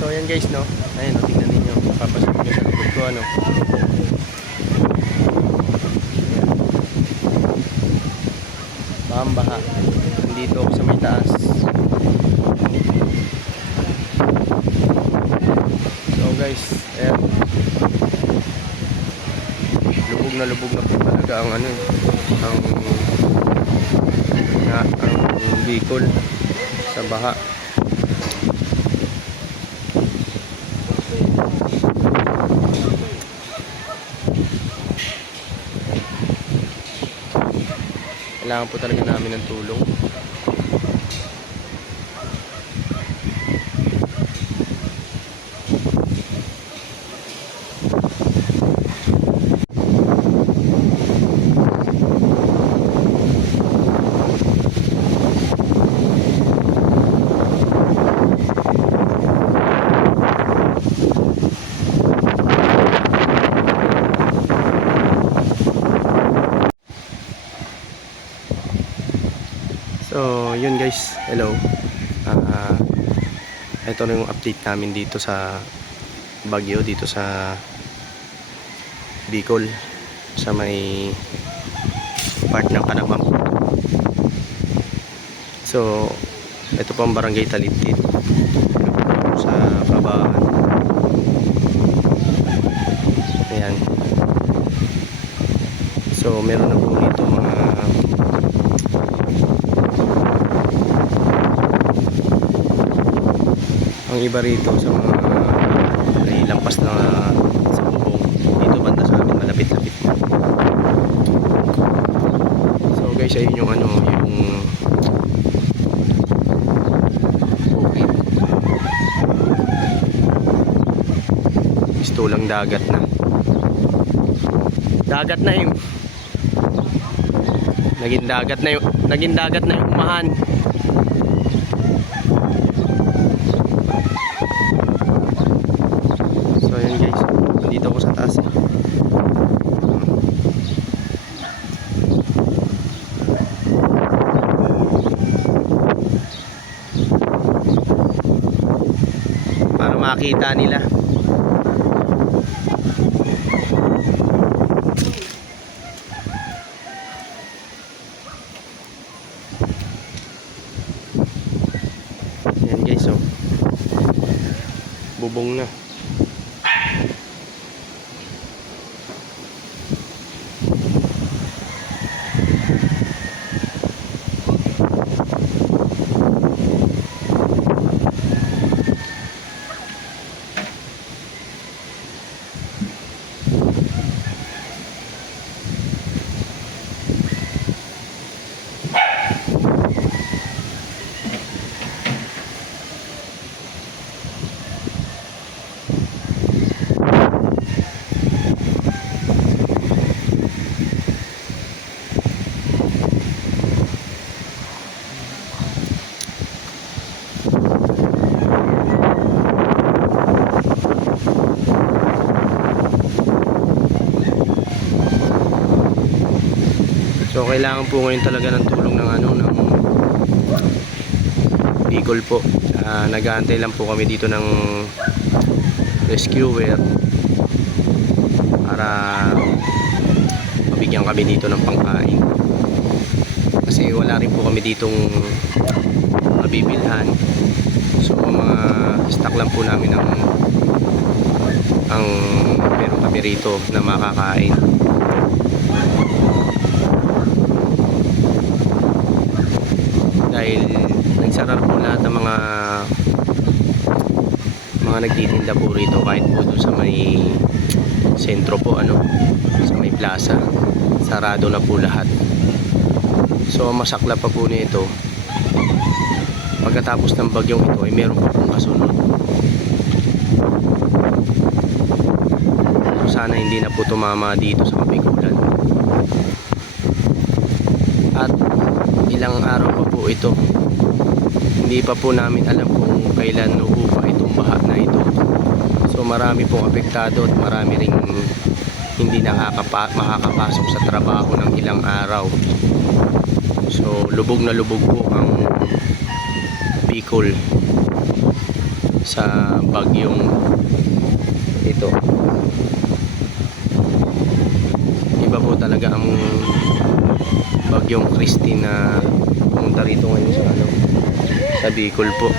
So ayan guys, no. Ayun, no, tingnan niyo. Papasok niyo sa likod ko, ano. Baha. Nandito ako sa may taas. So guys, ayan. Lubog na po talaga ang ano, ang Bicol sa baha. Kailangan po talaga namin ng tulong. So yun guys, hello. Ito na yung update namin dito sa Baguio, dito sa Bicol, sa may part ng Canabang. So ito po ang barangay Talitid sa Kabahan. Ayan. So meron na po dito mga ang iba rito sa mga ay lampas na sa bubong dito banda sa amin malapit-lapit. So guys, ayun yung ano, yung bukid, istulang dagat na yung naging dagat na yung umahan. So ayun guys, dito ako sa taas. Para makita nila. Ayan guys, so bubong na. So kailangan po ngayon talaga ng tulong ng ano, ng Bicol po. Nag-aantay lang po kami dito ng rescuer para mabigyan kami dito ng pangkain. Kasi wala rin po kami ditong mabibilhan. So mga stock lang po namin ang meron kami rito na makakain. Dahil nagsara po lahat ng mga nagtitinda po rito, kahit po doon sa may sentro po, ano, sa may plaza, sarado na po lahat. So masakla pa po nito, pagkatapos ng bagyong ito ay meron pa pong kasunod. So sana hindi na po tumama dito sa Kabigulan. At ilang araw pa po ito, hindi pa po namin alam kung kailan uupa itong baha na ito. So marami pong apektado at marami ring hindi makakapasok sa trabaho ng ilang araw. So lubog na lubog po ang Bicol sa bagyong ito. Iba po talaga ang bagyong Christine na pumunta rito ngayon sa sa Bicol po.